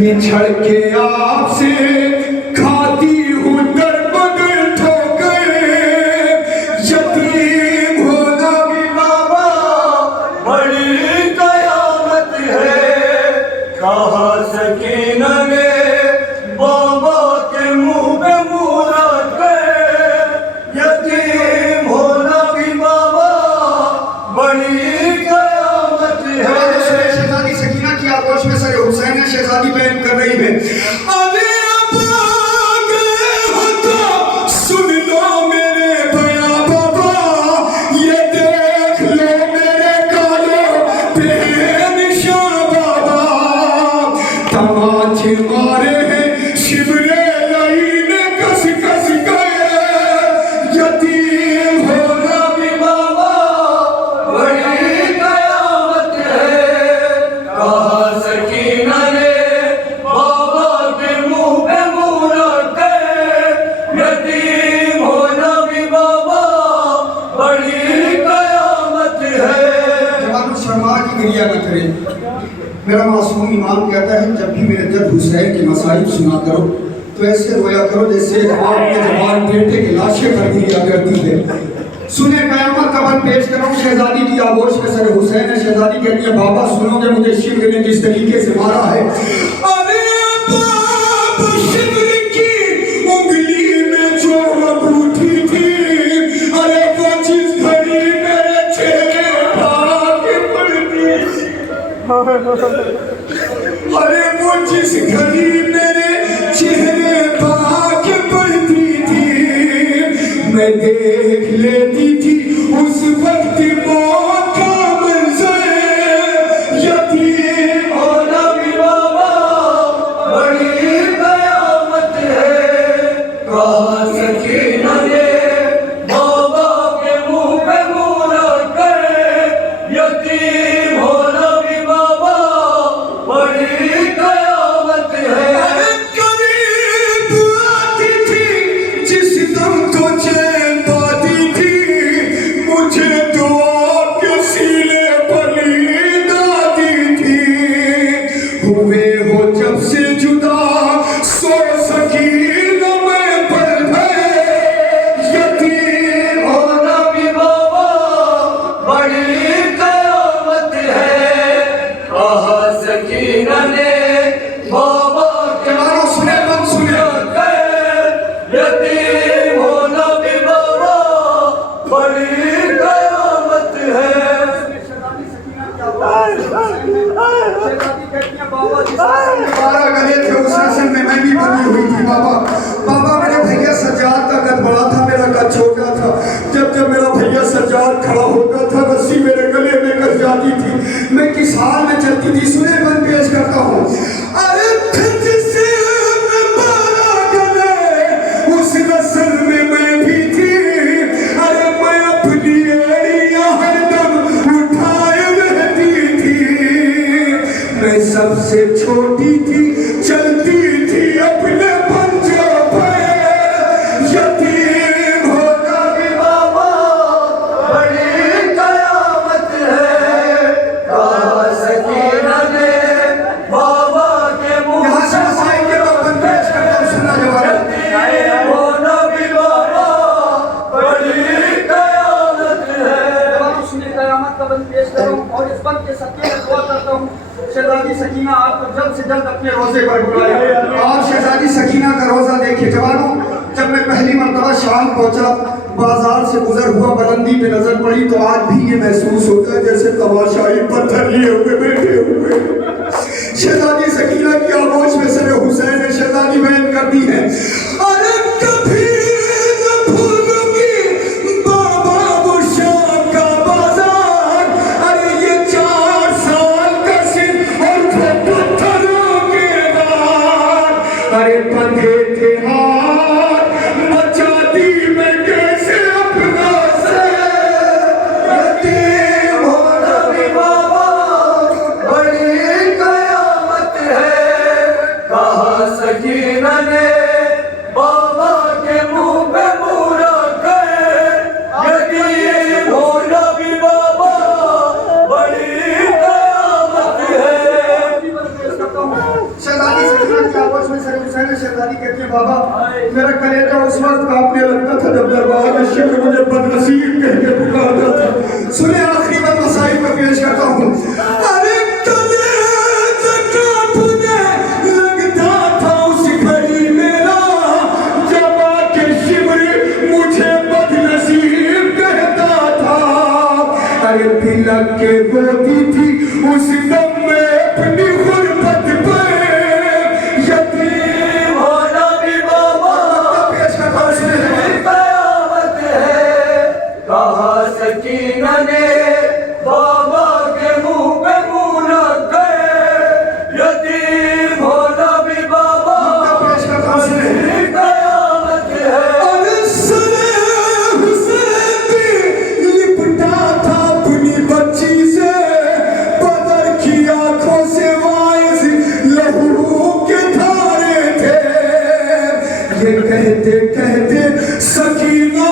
بچھڑ کے آپ سے کھاتی ہوں در بدر ٹھوکر یتیم ہونا بھی بابا بڑی قیامت ہے کہا سکینہ نے بابا کے منہ پہ منہ رکھ کے یتیم ہونا بھی بابا بڑی قیامت ہے شہزادی سکینہ کی آغوش میں سر حسین ہے شہزادی بیان کر رہی ہے ابھی اب آگے ہو تو سن لو میرے بیا بابا یہ دیکھ لو میرے کالو بے نشاں بابا تماچے مارے ہیں شبرے لعین کس کس گئے یتیم ہونا بھی بابا بڑی قیامت ہے کہا سکینہ نے بابا کے منہ پہ منہ رکھ کے یتیم ہونا بھی بابا بڑی قیامت ہے جوان شرما کی گریہ نہ کریں میرا معصوم امام کہتا ہے جب بھی میرے جد حسین کی مصائب سنا کرو تو ایسے رویا کرو جیسے آپ کے جوان بیٹے کی لاشیں پر گریا کرتی ہے سنیں قیامت کا بن پیش کرو شہزادی کی آغوش میں سر حسین ہے شہزادی کہتی ہے بابا سنو گے مجھے شبر نے جس طریقے سے مارا ہے ارے باپ شبر کی انگلی میں جو انگوٹھی تھی ارے وہ جس گھڑی میرے چہرے بھاگ پڑتی ارے وہ جس گھڑی میرے چہرے بھاگ پڑتی تھی میں دیکھ لیتی تھی اس وقت موت کا منظر یتیم ہونا بھی بابا بڑی قیامت ہے کہا سکینہ نے بابا کے منہ پہ منہ رکھ کے یتیم ہونا بھی بابا بڑی قیامت ہے قریب آتی تھی جس دم تو چین پاتی تھی مجھے تو آپ کے سینے پر نیند آتی تھی ہوئے ہو جب سے جدا سو سکینہ میں پل گئے یتیم ہونا بھی بابا بڑی قیامت ہے کہا سکینہ نے بابا کے مارو سنے بن سنے یتیم ہونا بھی بابا بڑی قیامت ہے بارہ گلے تھے اس رسم میں بھی بنی ہوئی تھی بابا بابا میرے بھیا سجاد کا قد بڑا تھا میرا قد چھوٹا تھا جب جب میرا بھیا سجاد کھڑا ہوتا تھا رسی میرے گلے میں کس جاتی تھی میں کس حال میں چلتی تھی سنے بن پیش کرتا ہوں ارے پھر جس سے میں بارہ گلے اس نسل میں بھی تھی ارے میں اپنی ایڑیاں ہر دم اٹھائے رہتی تھی میں سب سے چھوٹی تھی چلتی تھی اپنے پنجوں پہ یتیم ہونا بھی بابا بڑی قیامت ہے کہا سکینہ نے بابا کے منہ یہاں سے مسائل کے وقت پیش کرتا ہوں سننا جواب یتیم ہونا بھی بابا بڑی قیامت ہے جواب سنیں قیامت کا بند پیش کروں اور اس بند کے صدقے میں دعا کرتا ہوں شہزادی سکینہ آپ کو جلد سے جلد اپنے روزے پر بلائے آپ شہزادی سکینہ کا روزہ دیکھیں جوانوں جب میں پہلی مرتبہ شام پہنچا بازار سے گزر ہوا بلندی پہ نظر پڑی تو آج بھی یہ محسوس ہوتا ہے جیسے تماشائی پتھر لیے ہوئے بیٹھے ہوئے شہزادی سکینہ کی آغوش میں سر حسین نے شہزادی بیان کر دی ہے ارے کبھی نہ بھولوں گی بابا وہ شام کا بازار ارے یہ 4 سال کا سن اور وہ پتھروں کے بعد ارے بندھے تھے ہاتھ بچاتی میں کیسے اپنا سے یتیم ہونا بھی بابا بڑی حسین شہزادی کہتے ہیں بابا میرا کلیجہ اس وقت کانپنے لگتا تھا جب دربار میں شیخ مجھے بدنصیب کہہ کے پکارتا تھا. سنیں آخری بات مسائل میں پیش کرتا ہوں. ارے کلیجہ کانپنے لگتا تھا اس گھڑی میرا جب آ کے شبر مجھے بدنصیب کہتا تھا. ارے بھلک کے روتی تھی اس دم میں اپنی غربت پہ یتیم ہونا بھی بابا قیامت ہے. کہا سکینہ نے بابا کے منہ پہ منہ رکھ گئے. یتیم ہونا بھی بابا قیامت ہے. اور سرے حسین بھی لپٹا تھا اپنی بچی سے بدر کی آنکھوں سے وائز لہو کے دھارے تھے. یہ کہتے کہتے سکینہ